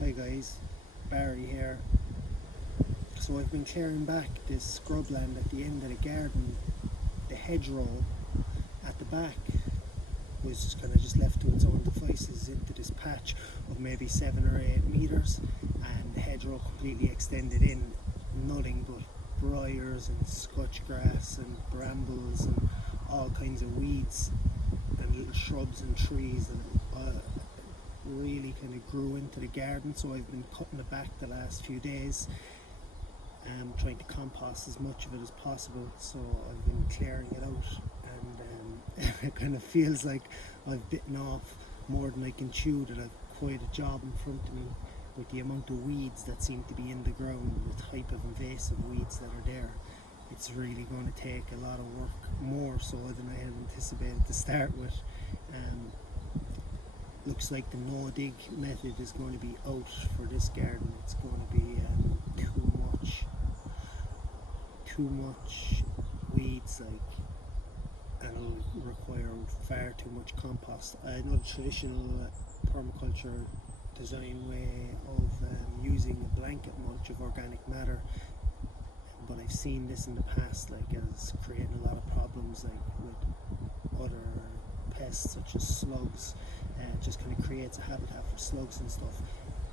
Hi guys, Barry here. So I've been clearing back this scrubland at the end of the garden. The hedgerow at the back was just kind of just left to its own devices into this patch of maybe 7 or 8 meters, and the hedgerow completely extended in, nothing but briars and scotch grass and brambles and all kinds of weeds and little shrubs and trees, and really kind of grew into the garden. So I've been cutting it back the last few days, trying to compost as much of it as possible. So I've been clearing it out, and it kind of feels like I've bitten off more than I can chew, that I've quite a job in front of me with the amount of weeds that seem to be in the ground, the type of invasive weeds that are there. It's really going to take a lot of work, more so than I had anticipated to start with. Looks like the no-dig method is going to be out for this garden. It's going to be too much weeds, and it'll require far too much compost. I know the traditional permaculture design way of using a blanket mulch of organic matter, but I've seen this in the past as creating a lot of problems with other pests such as slugs. It just kind of creates a habitat for slugs and stuff.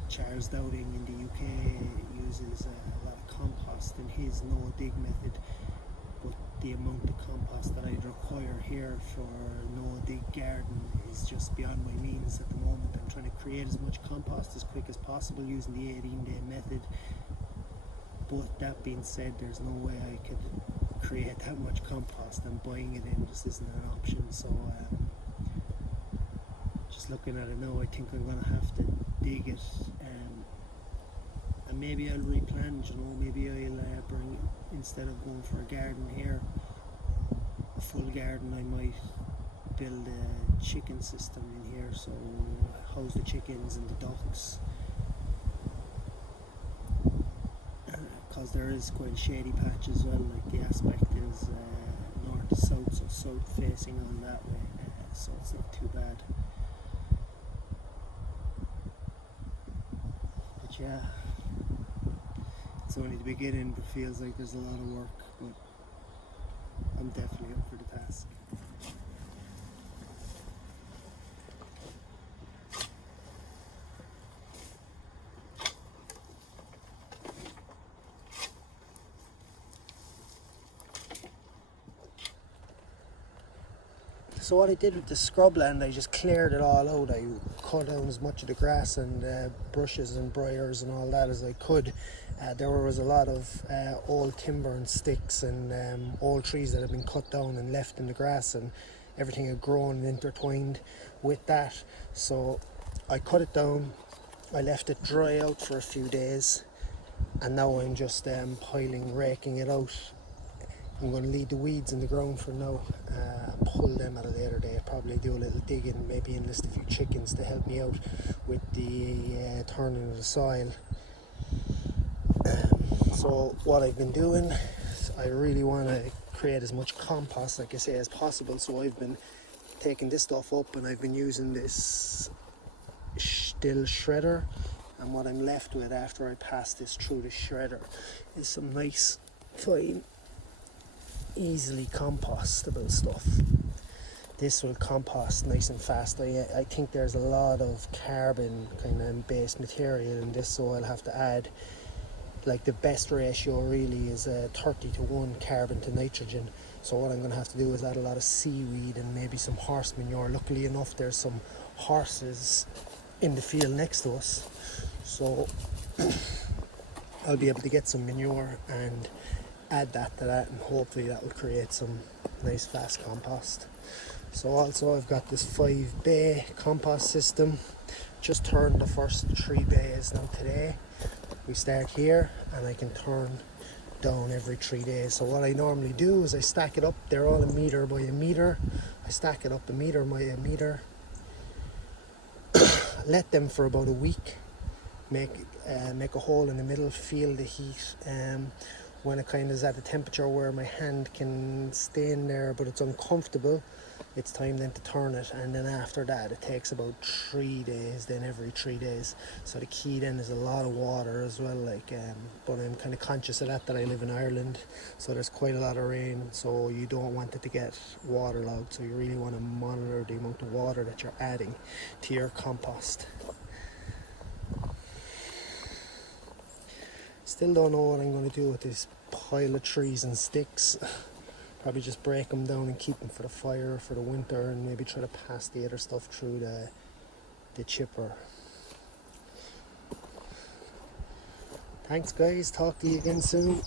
Charles Dowding in the UK uses a lot of compost in his no-dig method, but the amount of compost that I'd require here for no-dig garden is just beyond my means at the moment. I'm trying to create as much compost as quick as possible using the 18-day method, but that being said, there's no way I could create that much compost, and buying it in just isn't an option. So just looking at it now, I think I'm going to have to dig it, and maybe I'll replant, maybe I'll bring, instead of going for a garden here, a full garden, I might build a chicken system in here, so house the chickens and the ducks, because there is quite a shady patch as well. Like, the aspect is north to south, so south facing on that way, so it's not too bad. But yeah, it's only the beginning, but feels like there's a lot of work, but I'm definitely up for the task. So what I did with the scrubland, I just cleared it all out. I cut down as much of the grass and brushes and briars and all that as I could. There was a lot of old timber and sticks and old trees that had been cut down and left in the grass, and everything had grown and intertwined with that. So I cut it down, I left it dry out for a few days, and now I'm just raking it out. I'm going to leave the weeds in the ground for now, pull them at a later date, probably do a little digging, maybe enlist a few chickens to help me out with the turning of the soil. So what I've been doing, I really want to create as much compost, like I say, as possible. So I've been taking this stuff up, and I've been using this still shredder, and what I'm left with after I pass this through the shredder is some nice, fine, easily compostable stuff. This will compost nice and fast. I think there's a lot of carbon kind of based material in this, so I'll have to add, like, the best ratio really is 30-1 carbon to nitrogen. So what I'm going to have to do is add a lot of seaweed and maybe some horse manure. Luckily enough, there's some horses in the field next to us, so I'll be able to get some manure and add that to that, and hopefully that will create some nice fast compost. So also I've got this 5-bay compost system. Just turned the first 3 bays now today. We start here, and I can turn down every 3 days. So what I normally do is I stack it up. They're all 1 meter by 1 meter. I stack it up 1 meter by 1 meter. Let them for about a week. Make a hole in the middle, feel the heat. When it kind of is at a temperature where my hand can stay in there but it's uncomfortable, it's time then to turn it, and then after that it takes about 3 days, then every 3 days. So the key then is a lot of water as well, like but I'm kind of conscious of that I live in Ireland, so there's quite a lot of rain, so you don't want it to get waterlogged, so you really want to monitor the amount of water that you're adding to your compost. Still don't know what I'm going to do with this pile of trees and sticks. Probably just break them down and keep them for the fire for the winter, and maybe try to pass the other stuff through the chipper. Thanks guys, talk to you again soon.